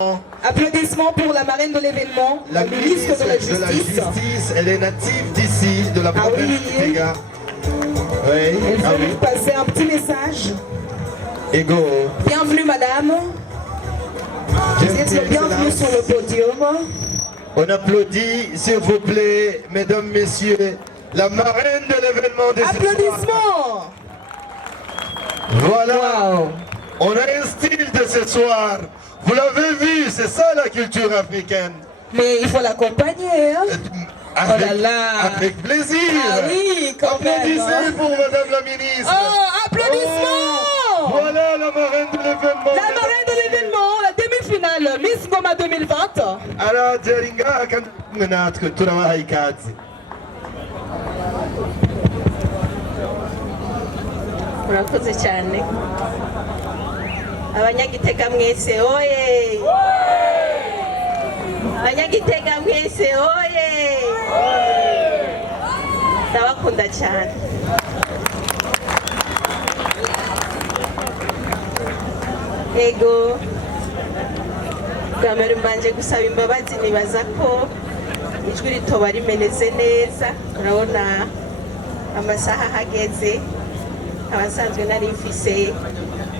Applaudissements pour la marraine de l'événement, la ministre de la Justice. Elle est native d'ici, de la province de Tega. Oui. Elle veut lui passer un petit message. Ego. Bienvenue madame. Vous êtes le bienvenu sur le podium. On applaudit, s'il vous plaît, mesdames, messieurs, la marraine de l'événement des Applaudissements. Voilà. Wow. On a un style de ce soir. Vous l'avez vu, c'est ça la culture africaine. Mais il faut l'accompagner. Hein? Avec, oh là là. Avec plaisir. Ah oui, quand même. Applaudissez pour madame la ministre. Oh, applaudissements. Oh, voilà la marraine de l'événement. La marraine de l'événement, la demi-finale, Miss Ngoma 2020. Alors, Jeringa, quand nous travaillons murakoze cyane abanyagitega mwese oye abanyagitega mwese oye ndabakunda cyane ego bwamere mbanje gusaba imbabazi nibaza ko ijwi ritoba rimeneze neza urabona amasaha ahageze abasanzwe nari mfise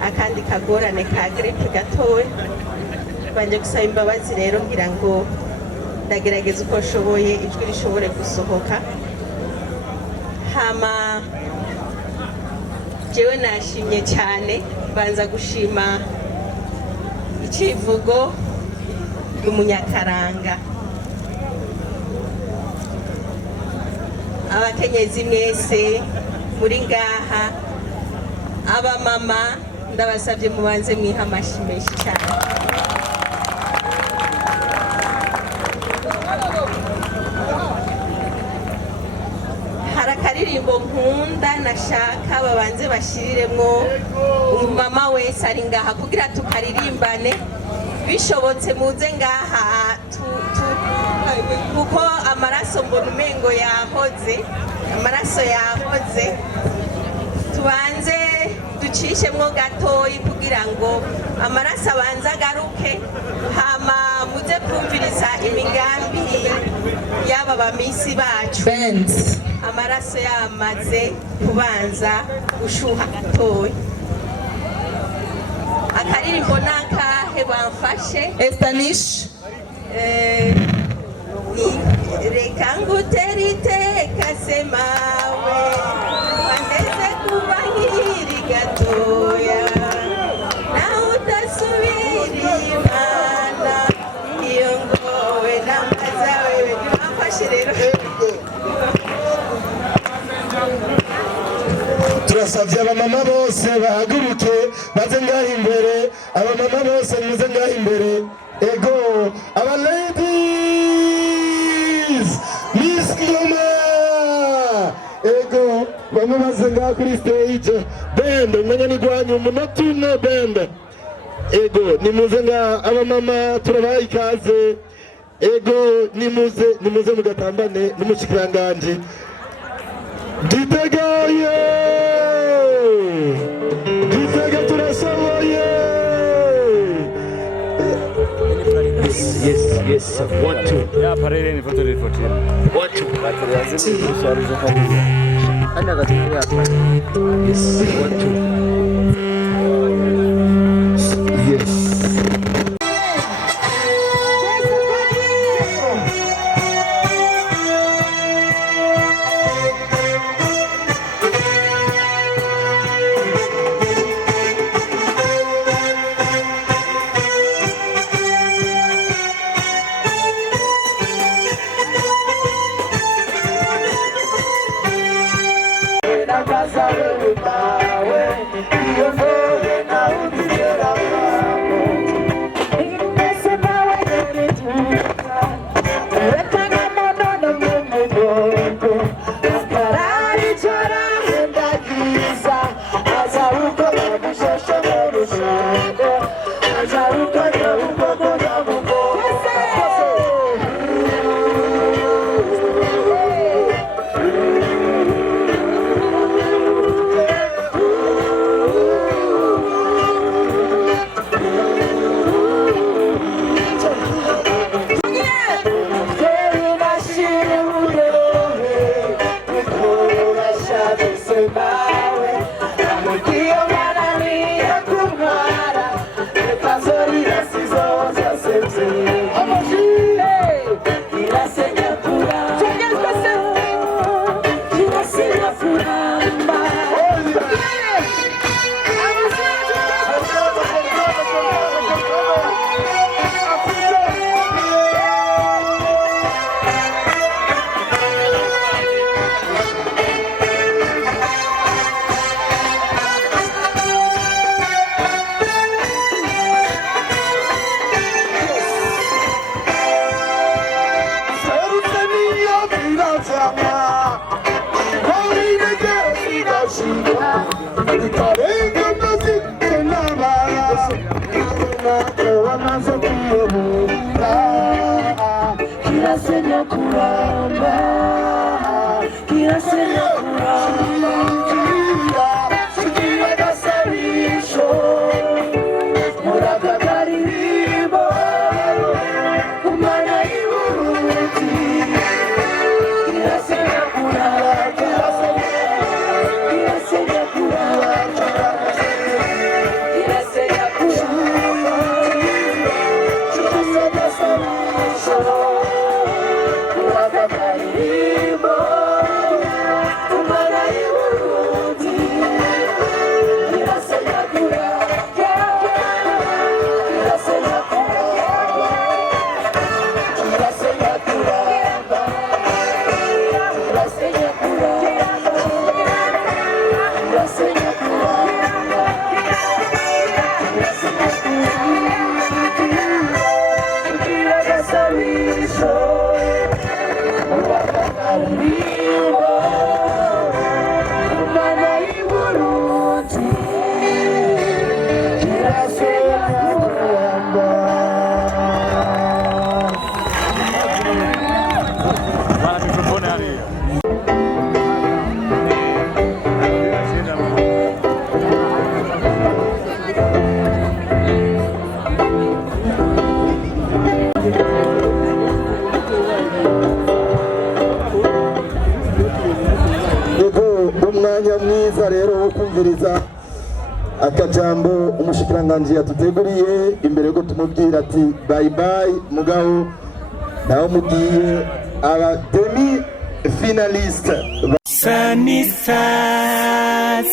akandi kagorane ka gripe gatoya banje gusaba imbabazi rero ngira ngo ndagerageza uko nshoboye ijwi rishobore gusohoka hama jewe nashimye cyane banza gushima icivugo umunyakaranga abakenyezi mwese muri ngaha abamama ndabasabye mubanze mwiha amashyi menshi cyane hari akaririmbo nkunda nashaka babanze bashiriremwo umumama wese ari ngaha kugira tukaririmbane bishobotse muze ngaha kuko amaraso mbona umengo yahoze amaraso yahoze tubanze ducishemwo gatoyi kugira ngo amaraso abanze agaruke hama muze kumviriza imigambi y'aba bamisi bacu amaraso yamaze kubanza gushuha gatoyi akaririmbo nakahe bamfashe Estanish reka ngutere iteka se mawe wandeze kuba nkiri gatoya nawe udasubira imana iyo ngowe n'amaza wewe ntibamfashe rero turasabye abamama bose bahaguruke baze ngaho imbere abamama bose muze ngaho imbere ego aba ladies Miss Ngoma ego bamwe baze ngaho kuri stage band umwanya ni gwanyu umunota umwe band ego nimuze ngaho abamama turabaha ikaze ego nimuze mugatambane n'umushikiranganje Gitega Gitega turashoboye Yes 1 2 ya parere ni foto report 1 2 ana gatatu ya yes 1 2 yes Casa ikarenga amazi n'abana bamaze kwiyobora kirasenya kuramba kirasenya kuramba kigira agasabisho murakagaririmbo kumana y'uburundi kirasenya kuramba kirasenya kuramba kirasenya kuramba kigira agasabisho murakagaririmbo kumana y'uburundi kirasenya kuramba kirasenya kuramba kirasenya kuramba kirasenya kuramba kirasenya kuramba kirasenya kuramba kigira agasabisho murakagaririmbo kumana y'uburundi kirasenya kuramba. Para mikrofoni hariya. Yego umwanya mwiza rero wo kumviriza akajambo umushikiranganji yatuteguriye imbere yuko tumubwira ati bye bye mugabo naho mugiye aba demi finaliste Sunny side,